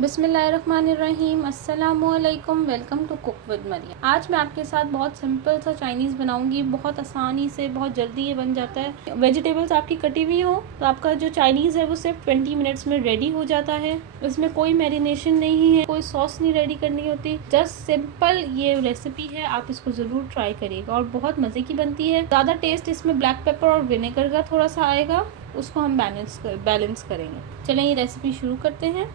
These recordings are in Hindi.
बिस्मिल्लाहिर्रहमानिर्रहीम, अस्सलामुअलैकुम। Welcome to cook with Mariam. आज मैं आपके साथ बहुत सिंपल सा चाइनीज़ बनाऊंगी। बहुत आसानी से, बहुत जल्दी ये बन जाता है। वेजिटेबल्स आपकी कटी हुई हो तो आपका जो चाइनीज़ है वो सिर्फ 20 मिनट्स में रेडी हो जाता है। इसमें कोई मैरिनेशन नहीं है, कोई सॉस नहीं रेडी करनी होती। जस्ट सिंपल ये रेसिपी है, आप इसको ज़रूर ट्राई करिएगा और बहुत मज़े की बनती है। ज़्यादा टेस्ट इसमें ब्लैक पेपर और विनेगर का थोड़ा सा आएगा, उसको हम बैलेंस करेंगे। चलें ये रेसिपी शुरू करते हैं।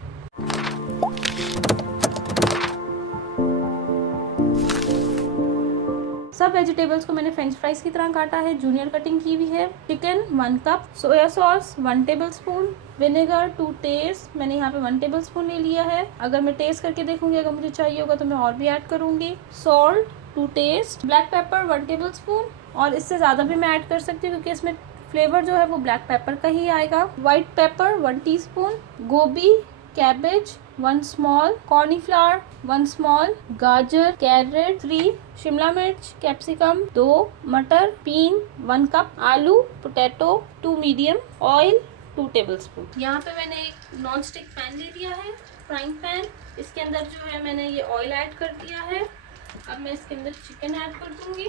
सब वेजिटेबल्स को मैंने फ्रेंच फ्राइज की तरह काटा है, जूनियर कटिंग की हुई है। Chicken 1 cup, soya sauce 1 tablespoon, vinegar 2 taste, मैंने यहाँ पे 1 टेबलस्पून ले लिया है। अगर मैं टेस्ट करके देखूंगी, अगर मुझे चाहिए होगा तो मैं और भी ऐड करूंगी। Salt 2 taste, black pepper 1 tablespoon, और इससे ज़्यादा भी मैं ऐड कर सकती हूँ क्योंकि इसमें फ्लेवर जो है वो ब्लैक पेपर का ही आएगा। व्हाइट पेपर 1 टीस्पून, गोभी, कैबेज 1 स्मॉल, कॉर्नफ्लावर 1 स्मॉल, गाजर, कैरेट 3, शिमला मिर्च, कैप्सिकम 2, मटर, बीन 1 कप, आलू, पोटैटो 2 मीडियम, ऑयल 2 टेबलस्पून। यहाँ पे मैंने एक नॉन स्टिक पैन ले लिया है, फ्राइंग पैन। इसके अंदर जो है मैंने ये ऑयल ऐड कर दिया है। अब मैं इसके अंदर चिकन ऐड कर दूंगी।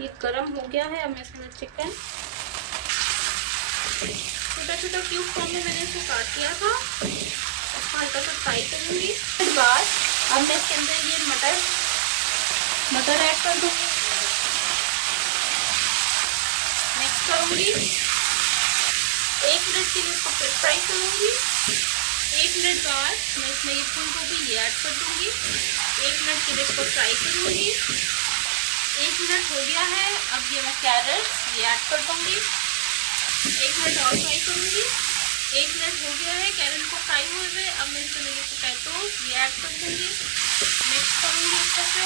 ये गर्म हो गया है। अब मैं इसके अंदर चिकन छोटा छोटा क्यूब फॉर्म में मैंने इसको काट दिया था, उसको हल्का सा फ्राई करूंगी। उसके बाद अब मैं इसके अंदर ये मटर ऐड कर दूंगी, मिक्स करूंगी। 1 मिनट के लिए इसको फ्राई करूंगी। 1 मिनट बाद मैं इसमें ये फूल गोभी ये ऐड कर दूंगी। 1 मिनट के लिए इसको फ्राई करूंगी। 1 मिनट हो गया है। अब ये मैं कैरेट ये ऐड कर दूंगी। 1 मिनट और फ्राई करूंगी। 1 मिनट हो गया है कैरेट को फ्राई हुए। अब मैं इसमें ये पोटैटो ये ऐड कर दूंगी, मिक्स करूंगी अच्छे से।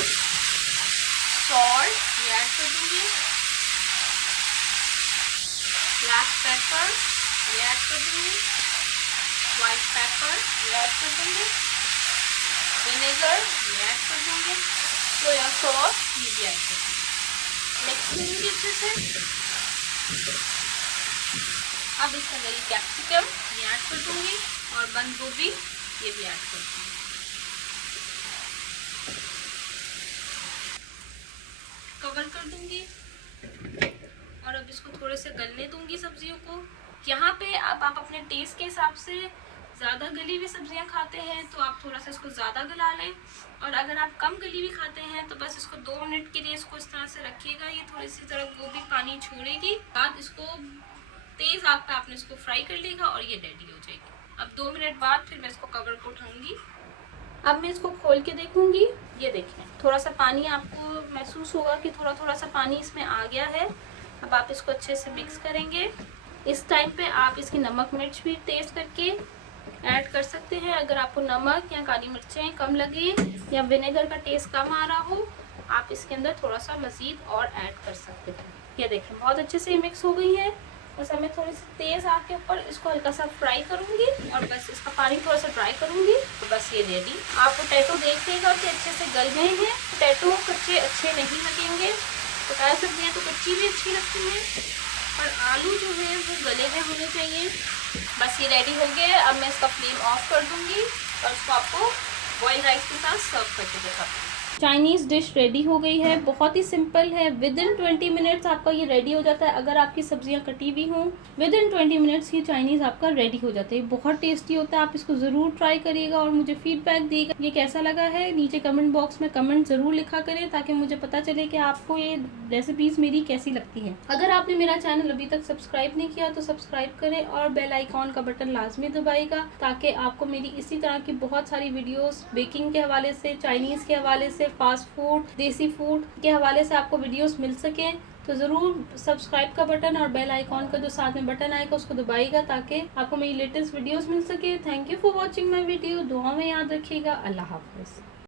सॉल्ट ये ऐड कर दूंगी, ब्लैक पेपर ये ऐड कर दूंगी, व्हाइट पेपर ये ऐड कर दूंगी, विनेगर ये ऐड कर दूंगी, सोया सॉस ये भी ऐड कर दूंगी। मिक्स करूंगी अच्छे से। अब इसके अंदर कैप्सिकम ये ऐड कर दूंगी और बंद गोभी ये भी ऐड कर दूंगी। कवर कर दूंगी और अब इसको थोड़े से गलने दूंगी सब्जियों को। यहाँ पे अब आप अपने टेस्ट के हिसाब से ज़्यादा गली हुई सब्जियाँ खाते हैं तो आप थोड़ा सा इसको ज़्यादा गला लें, और अगर आप कम गली हुई खाते हैं तो बस इसको 2 मिनट के लिए इसको इस तरह से रखिएगा। ये थोड़ी सी ज़रा गोभी पानी छोड़ेगी, बाद इसको तेज आग पे आपने इसको फ्राई कर लेगा और ये रेडी हो जाएगी। अब 2 मिनट बाद फिर मैं इसको कवर को उठाऊंगी। अब मैं इसको खोल के देखूंगी। ये देखें, थोड़ा सा पानी आपको महसूस होगा कि थोड़ा थोड़ा सा पानी इसमें आ गया है। अब आप इसको अच्छे से मिक्स करेंगे। इस टाइम पे आप इसकी नमक मिर्च भी टेस्ट करके ऐड कर सकते हैं। अगर आपको नमक या काली मिर्चें कम लगे या विनेगर का टेस्ट कम आ रहा हो, आप इसके अंदर थोड़ा सा मज़ीद और ऐड कर सकते हैं। ये देखें, बहुत अच्छे से मिक्स हो गई है। बस मैं थोड़ी सी तेज़ आग के ऊपर इसको हल्का सा फ्राई करूंगी और बस इसका पानी थोड़ा सा ड्राई करूंगी तो बस ये रेडी। आप पोटैटो देखिएगा कि अच्छे से गल गए हैं। पोटैटो कच्चे अच्छे नहीं लगेंगे। पकाए सब्जियाँ तो कच्ची भी अच्छी लगती हैं, पर आलू जो है वो गले हुए होने चाहिए। बस ये रेडी हो गया। अब मैं इसका फ्लेम ऑफ कर दूंगी और इसको आपको बॉयल राइस के साथ सर्व करके दिखाती हूँ। चाइनीज़ डिश रेडी हो गई है। बहुत ही सिंपल है। विदिन 20 मिनट्स आपका ये रेडी हो जाता है। अगर आपकी सब्जियां कटी हुई हों, विदिन 20 मिनट्स ये चाइनीज़ आपका रेडी हो जाता है। बहुत टेस्टी होता है। आप इसको ज़रूर ट्राई करिएगा और मुझे फीडबैक दिएगा ये कैसा लगा है। नीचे कमेंट बॉक्स में कमेंट ज़रूर लिखा करें ताकि मुझे पता चले कि आपको ये रेसिपीज़ मेरी कैसी लगती है। अगर आपने मेरा चैनल अभी तक सब्सक्राइब नहीं किया तो सब्सक्राइब करें और बेल आइकॉन का बटन लाजमी दबाएगा ताकि आपको मेरी इसी तरह की बहुत सारी वीडियोस बेकिंग के हवाले से, चाइनीज़ के हवाले से, फास्ट फूड, देसी फूड के हवाले से आपको वीडियोस मिल सकें। तो ज़रूर सब्सक्राइब का बटन और बेल आइकॉन का जो साथ में बटन आएगा उसको दबाइएगा ताकि आपको मेरी लेटेस्ट वीडियोस मिल सके। Thank you for watching my video. दुआ में याद रखिएगा। अल्लाह हाफ़िज़।